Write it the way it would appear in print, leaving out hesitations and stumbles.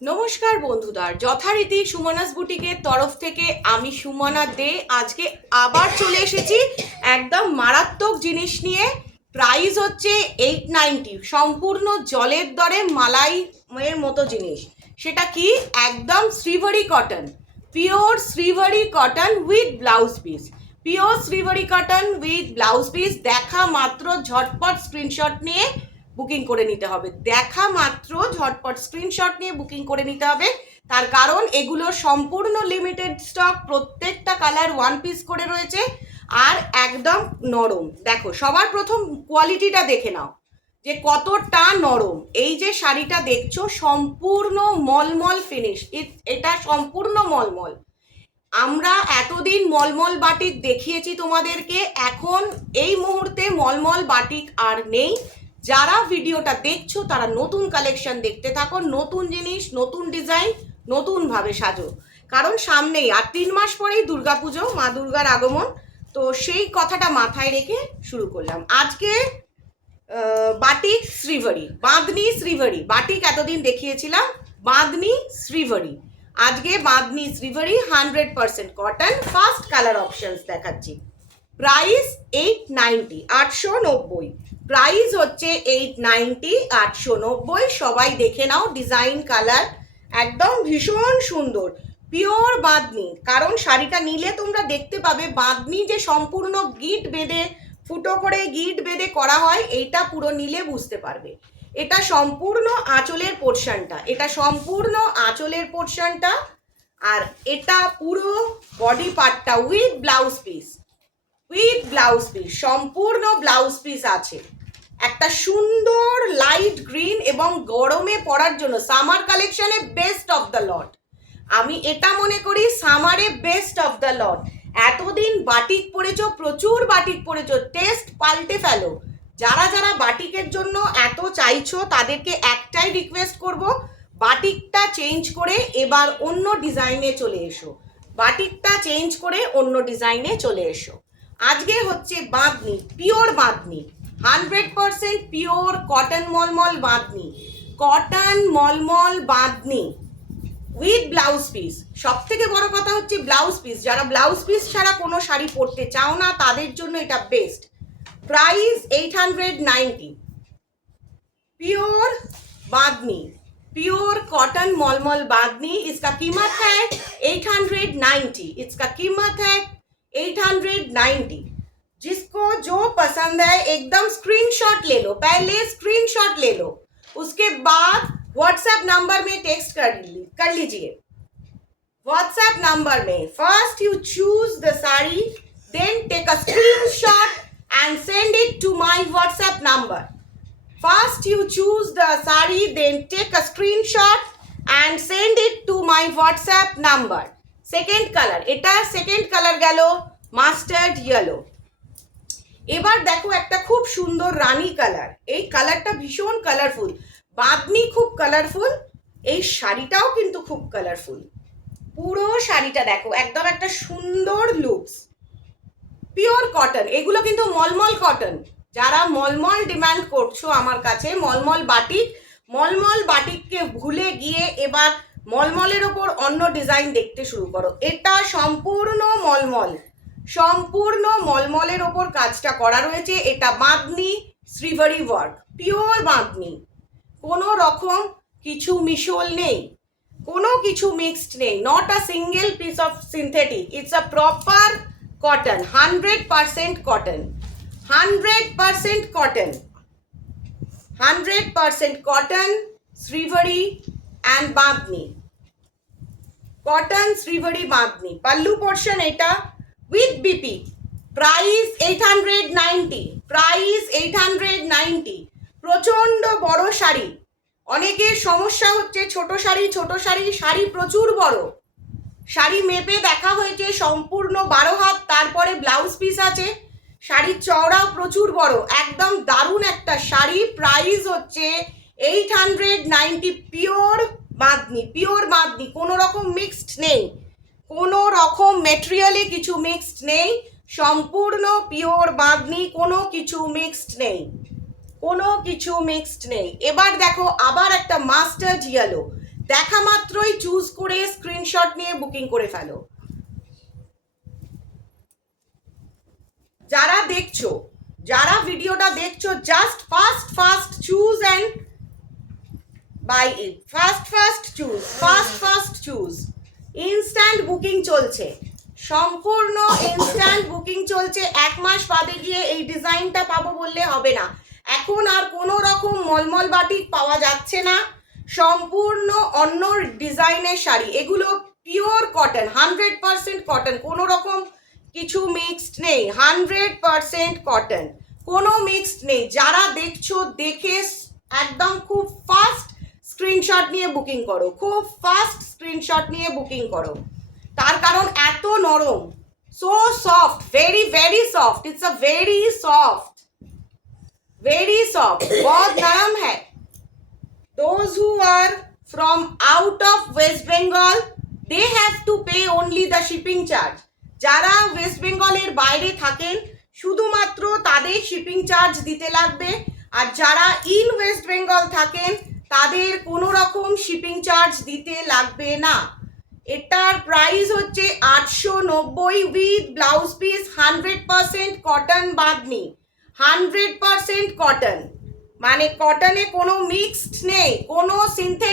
নমস্কার বন্ধুদার, যথারীতি সুমনাস বুটিকের তরফ থেকে আমি সুমনা দে আজকে আবার চলে এসেছি একদম মারাত্মক জিনিস নিয়ে। প্রাইস হচ্ছে 890, সম্পূর্ণ জলের দরে মালাইয়ের মতো জিনিস। সেটা কি? একদম Shrivari cotton, pure Shrivari cotton with blouse piece. Pure Shrivari cotton with blouse piece. দেখা মাত্র ঝটপট স্ক্রিনশট নিয়ে বুকিং করে নিতে হবে। দেখা মাত্র ঝটপট স্ক্রিনশট নিয়ে বুকিং করে নিতে হবে। তার কারণ এগুলো সম্পূর্ণ লিমিটেড স্টক, প্রত্যেকটা কালার ওয়ান পিস করে রয়েছে আর একদম নরম। দেখো, সবার প্রথম কোয়ালিটিটা দেখে নাও যে কতটা নরম। এই যে শাড়িটা দেখছো সম্পূর্ণ মলমল ফিনিশ, এটা সম্পূর্ণ মলমল। আমরা এতদিন মলমল বাটিক দেখিয়েছি তোমাদেরকে, এখন এই মুহূর্তে মলমল বাটিক আর নেই। যারা ভিডিওটা দেখছো তারা নতুন কালেকশন দেখতে থাকো, নতুন জিনিস, নতুন ডিজাইন, নতুনভাবে সাজো। কারণ সামনেই আর 3 মাস পরেই দুর্গাপুজো, মা দুর্গার আগমন। তো সেই কথাটা মাথায় রেখে শুরু করলাম আজকে। বাটিক শ্রীভারি, বাঁধনি শ্রীভারি। বাটিক এতদিন দেখিয়েছিলাম, বাঁধনি শ্রীভারি। আজকে bandhani Shrivari 100% cotton, first colour options দেখাচ্ছি। প্রাইস 890, 890। প্রাইস হচ্ছে 890, 890। সবাই দেখে নাও ডিজাইন, কালার একদম ভীষণ সুন্দর, পিওর বাঁধনি। কারণ শাড়িটা নিলে তোমরা দেখতে পাবে বাঁধনি যে সম্পূর্ণ গিট বেঁধে, ফুটো করে গিট বেঁধে করা হয়, এইটা পুরো নিলে বুঝতে পারবে। এটা সম্পূর্ণ আঁচলের পোর্শনটা, এটা সম্পূর্ণ আঁচলের পোর্শনটা। আর এটা পুরো বডি পার্টটা with blouse piece, with blouse piece, সম্পূর্ণ ব্লাউজ পিস আছে। একটা সুন্দর লাইট গ্রিন এবং গরমে পরার জন্য সামার কালেকশনে বেস্ট অফ দ্য লট। আমি এটা মনে করি সামারে বেস্ট অফ দ্য লট। এতদিন বাটিক পরেছো, প্রচুর বাটিক পরেছো, টেস্ট পাল্টে ফেলো। যারা যারা বাটিকের জন্য এত চাইছো তাদেরকে একটাই রিকোয়েস্ট করব, বাটিকটা চেঞ্জ করে এবার অন্য ডিজাইনে চলে এসো। বাটিকটা চেঞ্জ করে অন্য ডিজাইনে চলে এসো। আজকে হচ্ছে bandhani, pure bandhani, 100% pure cotton malmal bandhani, cotton malmal bandhani with blouse piece. সব থেকে বড় কথা হচ্ছে ব্লাউজ পিস। যারা ব্লাউজ পিস ছাড়া কোনো শাড়ি পরতে চাও না তাদের জন্য এটা best. Price 890, pure bandhani, pure cotton malmal bandhani. इसका कीमत है 890, इसका कीमत है 890। जिसको जो पसंद है एकदम स्क्रीनशॉट ले लो, पहले स्क्रीनशॉट ले लो, उसके बाद व्हाट्सएप नंबर में टेक्स्ट कर लीजिए। व्हाट्सएप नंबर में first you choose the sari, then take a screenshot and send it to my WhatsApp number. First you choose the saree, then take a screenshot and send it to my WhatsApp number. Second color, এটা second color গেল mustard yellow. এবার দেখো একটা খুব সুন্দর রানী colour. এই কালারটা ভীষণ কালারফুল, বাঁধনি খুব কালারফুল, এই শাড়িটাও কিন্তু খুব কালারফুল। পুরো শাড়িটা দেখো একদম একটা সুন্দর লুকস, পিওর কটন। এগুলো কিন্তু মলমল কটন। যারা মলমল ডিমান্ড করছো আমার কাছে, মলমল বাটিক, মলমল বাটিককে ভুলে গিয়ে এবার মলমলের ওপর অন্য ডিজাইন দেখতে শুরু করো। এটা সম্পূর্ণ মলমল, সম্পূর্ণ মলমলের ওপর কাজটা করা রয়েছে। এটা বাঁধনি শ্রীভারি ওয়ার্ক, পিওর বাঁধনি, কোনো রকম কিছু মিশল নেই, কোনো কিছু মিক্সড নেই। Not a single piece of synthetic, it's a proper cotton, 100% cotton, 100% cotton, 100% cotton, শ্রীভারি and বাঁধনি, cotton শ্রীভারি বাঁধনি। পাল্লু পোর্শন এটা উইথ বিপি। Price 890, price 890। প্রচন্ড বড় শাড়ি। অনেকের সমস্যা হচ্ছে ছোট শাড়ি, ছোট শাড়ি, শাড়ি প্রচুর বড়। শাড়ি মেপে দেখা হয়েছে সম্পূর্ণ 12 হাত, তারপরে ব্লাউজ পিস আছে। শাড়ির চওড়াও প্রচুর বড়, একদম দারুণ একটা শাড়ি। প্রাইস হচ্ছে 890, পিওর বাঁধনি, পিওর বাঁধনি, কোনো রকম মিক্সড নেই, কোনো রকম মেটেরিয়ালে কিছু মিক্সড নেই, সম্পূর্ণ পিওর বাঁধনি, কোনো কিছু মিক্সড নেই, কোনো কিছু মিক্সড নেই। এবার দেখো আবার একটা মাস্টার্ড ইয়েলো, দেখা মাত্রই চুজ করে স্ক্রিনশট নিয়ে বুকিং করে ফেলো। যারা দেখছো, যারা ভিডিওটা দেখছো, just first choose and buy it. First choose. Instant booking চলছে, সম্পূর্ণ ইনস্ট্যান্ট বুকিং চলছে। 1 মাস বাদে গিয়ে এই ডিজাইনটা পাবো বললে হবে না। এখন আর কোনো রকম মলমল বাটিক পাওয়া যাচ্ছে না, সম্পূর্ণ অন্য ডিজাইনের শাড়ি। এগুলো পিওর কটন, 100% কটন, কোনো রকম কিছু মিক্সড নেই, 100% কটন, কোনো মিক্সড নেই। যারা দেখছো দেখে একদম খুব ফাস্ট স্ক্রিনশট নিয়ে বুকিং করো, খুব ফাস্ট স্ক্রিনশট নিয়ে বুকিং করো। তার কারণ এত নরম, so soft, very soft, it's a very soft, बहुत नरम है। Those who are from out of West Bengal, they have to pay only the shipping charge. যারা ওয়েস্ট বেঙ্গলের বাইরে থাকেন শুধুমাত্র তাদের শিপিং চার্জ দিতে লাগবে, আর যারা ইন ওয়েস্ট বেঙ্গল থাকেন তাদের কোনো রকম শিপিং চার্জ দিতে লাগবে না। এটার প্রাইস হচ্ছে 890 with blouse piece, 100% cotton Bamni, 100% cotton, মানে কটনে কোনো মিক্সড নেই, কোনো সিনথেটিক